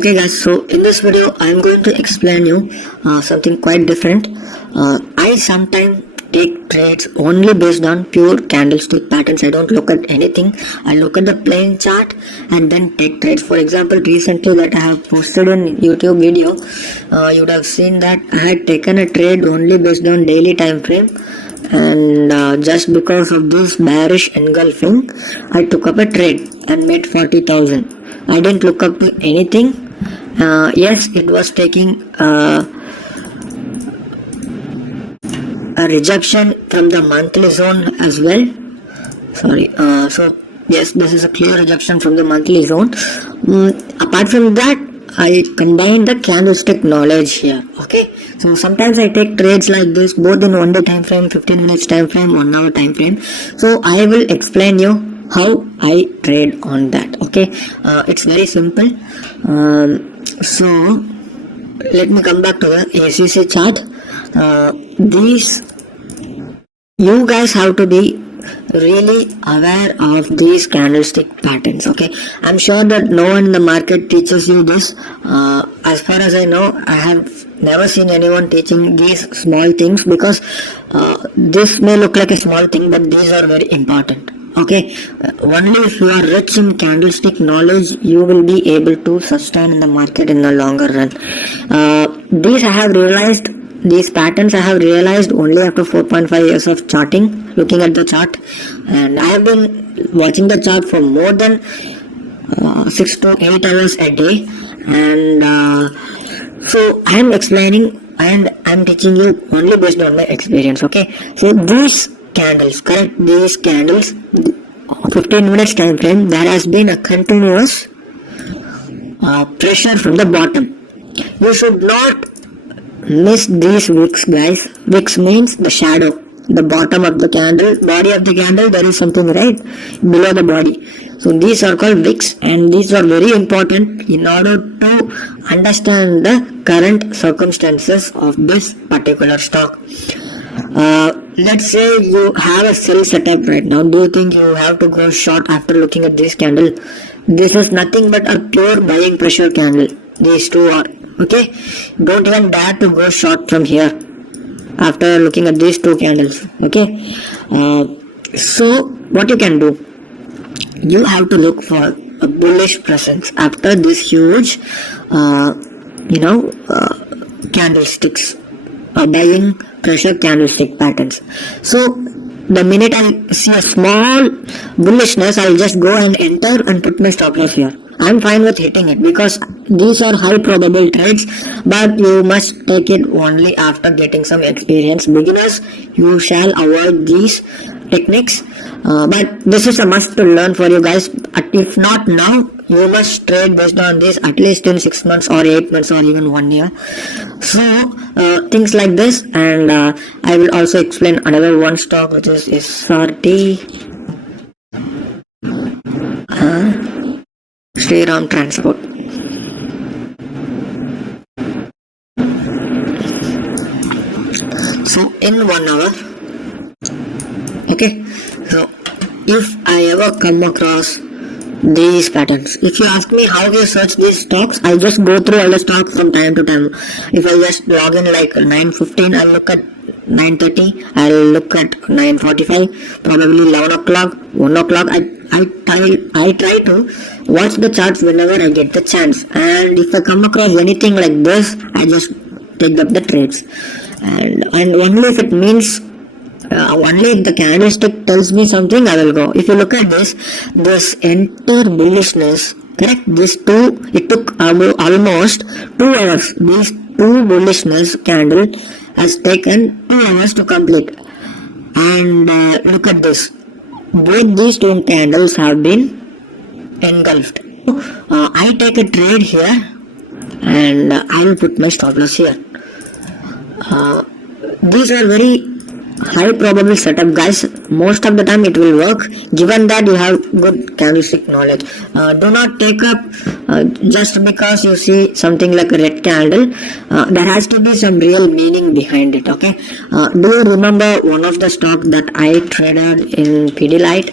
Okay guys, so in this video I'm going to explain you something quite different. I sometimes take trades only based on pure candlestick patterns. I don't look at anything. I look at the plain chart and then take trades. For example, recently that I have posted in YouTube video, you would have seen that I had taken a trade only based on daily time frame, and just because of this bearish engulfing I took up a trade and made 40,000. I didn't look up to anything. Yes, it was taking a rejection from the monthly zone as well. So yes, this is a clear rejection from the monthly zone. Apart from that, I combine the candlestick knowledge here. Okay, so sometimes I take trades like this both in 1 day time frame, 15 minutes time frame, 1 hour time frame. So I will explain you how I trade on that. Okay, it's very simple. So let me come back to the ACC chart. You guys have to be really aware of these candlestick patterns. Okay, I'm sure that no one in the market teaches you this. As far as I know, I have never seen anyone teaching these small things, because this may look like a small thing, but these are very important. Okay, only if you are rich in candlestick knowledge you will be able to sustain in the market in the longer run. These patterns I have realized only after 4.5 years of charting, looking at the chart, and I have been watching the chart for more than 6 to 8 hours a day, and so I am explaining and I am teaching you only based on my experience. Okay, so these candles, correct, these candles, 15 minutes time frame, there has been a continuous pressure from the bottom. You should not miss these wicks, guys. Wicks means the shadow, the bottom of the candle, body of the candle, there is something right below the body. So these are called wicks, and these are very important in order to understand the current circumstances of this particular stock. Let's say you have a sell setup right now. Do you think you have to go short after looking at this candle? This is nothing but a pure buying pressure candle. These two are, okay? Don't even dare to go short from here after looking at these two candles. Okay, so what you can do, you have to look for a bullish presence after this huge candlesticks, buying pressure candlestick patterns. So the minute I see a small bullishness, I'll just go and enter and put my stop loss here. I'm fine with hitting it because these are high probable trades, but you must take it only after getting some experience. Beginners, you shall avoid these techniques, but this is a must to learn for you guys. If not now, you must trade based on this at least in 6 months or 8 months or even 1 year. So things like this, and I will also explain another one stock, which is SRT, Shriram Transport. So in 1 hour, okay, so if I ever come across these patterns, if you ask me how you search these stocks, I just go through all the stocks from time to time. If I just log in like 9:15, I'll look at 9:30, I'll look at 9:45, probably 11 o'clock, 1 o'clock. I try to watch the charts whenever I get the chance, and if I come across anything like this, I just take up the trades, and only if it means only if the candlestick tells me something, I will go. If you look at this entire bullishness, correct, it took almost 2 hours. These two bullishness candle has taken 2 hours to complete, and look at this, both these two candles have been engulfed. I take a trade here and I will put my stop loss here. These are very high probable setup, guys. Most of the time it will work, given that you have good candlestick knowledge. Do not take up just because you see something like a red candle. There has to be some real meaning behind it. Okay, do you remember one of the stock that I traded in Pidilite?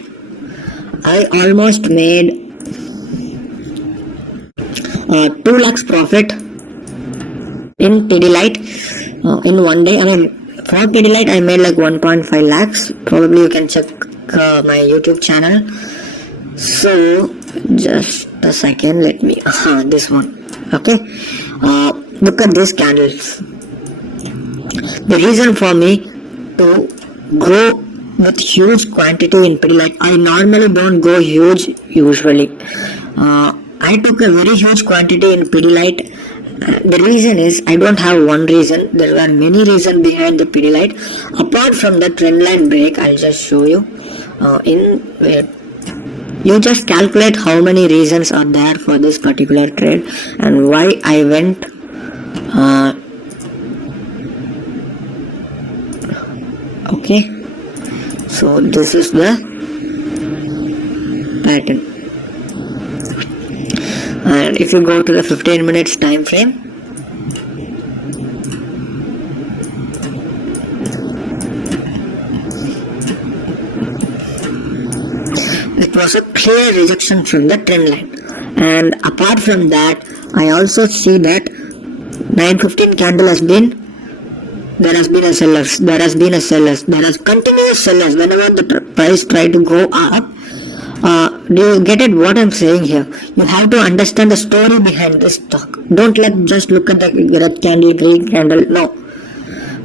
I almost made 2 lakhs profit in Pidilite in one day. I mean, for Pidilite I made like 1.5 lakhs. Probably you can check my YouTube channel. So just a second, let me this one. Okay, look at these candles. The reason for me to go with huge quantity in Pidilite, I normally don't go huge usually. I took a very huge quantity in Pidilite. The reason is, I don't have one reason. There are many reasons behind the Pidilite. Apart from the trendline break, I'll just show you. You just calculate how many reasons are there for this particular trade and why I went. Okay, so this is the pattern. And if you go to the 15 minutes time frame, it was a clear rejection from the trend line. And apart from that, I also see that 9:15 candle has been, there has been a sellers, there has continuous sellers whenever the price try to go up. Do you get it what I'm saying here? You have to understand the story behind this stock. Don't just look at the red candle, green candle. No.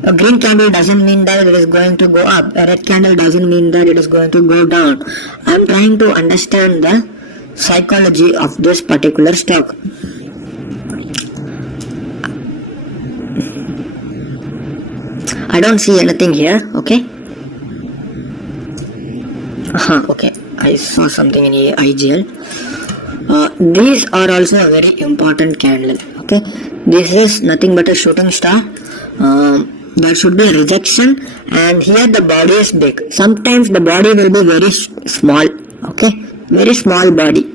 A green candle doesn't mean that it is going to go up. A red candle doesn't mean that it is going to go down. I'm trying to understand the psychology of this particular stock. I don't see anything here. Okay. Okay. I saw something in IGL. These are also a very important candle. Okay, this is nothing but a shooting star. There should be a rejection, and here the body is big. Sometimes the body will be very small. Okay, very small body,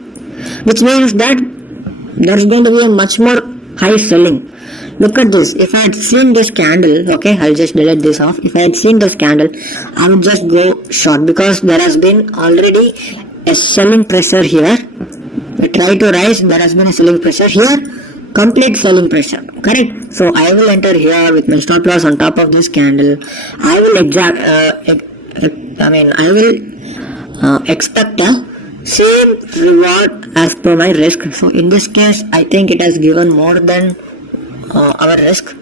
which means that there's going to be a much more high selling. Look at this. If I had seen this candle, okay, I'll just delete this off. If I had seen this candle, I would just go short because there has been already a selling pressure here. We try to rise, there has been a selling pressure here, complete selling pressure, correct? So I will enter here with my stop loss on top of this candle. I will expect a same reward as per my risk. So in this case, I think it has given more than our risk.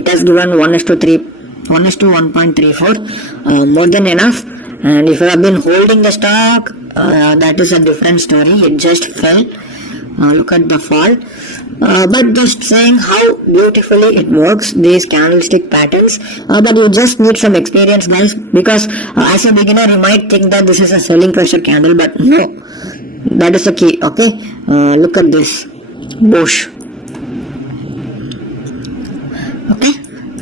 It has given 1:1.34, more than enough. And if you have been holding the stock, that is a different story. It just fell. Look at the fall. But just saying how beautifully it works, these candlestick patterns. But you just need some experience, guys, because as a beginner you might think that this is a selling pressure candle, but no, that is the key. Okay, look at this Bosch. Okay,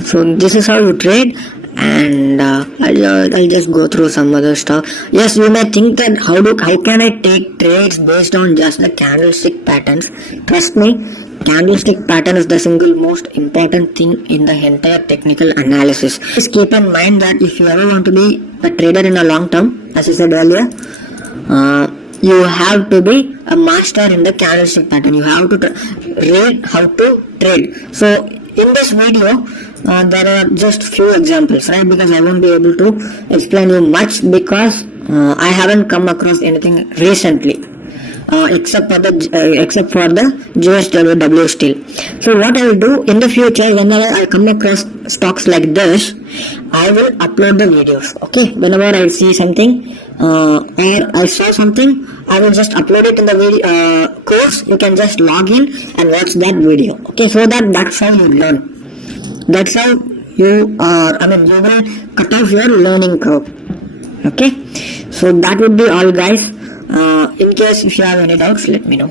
so this is how you trade. And I'll just go through some other stuff. Yes, you may think that how can I take trades based on just the candlestick patterns? Trust me, candlestick pattern is the single most important thing in the entire technical analysis. Just keep in mind that if you ever want to be a trader in a long term, as I said earlier, you have to be a master in the candlestick pattern. You have to read how to trade. So in this video, there are just few examples, right? Because I won't be able to explain you much because I haven't come across anything recently, except for the JSW steel. So what I will do in the future, whenever I come across stocks like this, I will upload the videos. Okay, whenever I see something or I saw something, I will just upload it in the video course. You can just log in and watch that video. Okay, so that's how you learn. That's how you will cut off your learning curve. Okay, so that would be all, guys. In case if you have any doubts, let me know.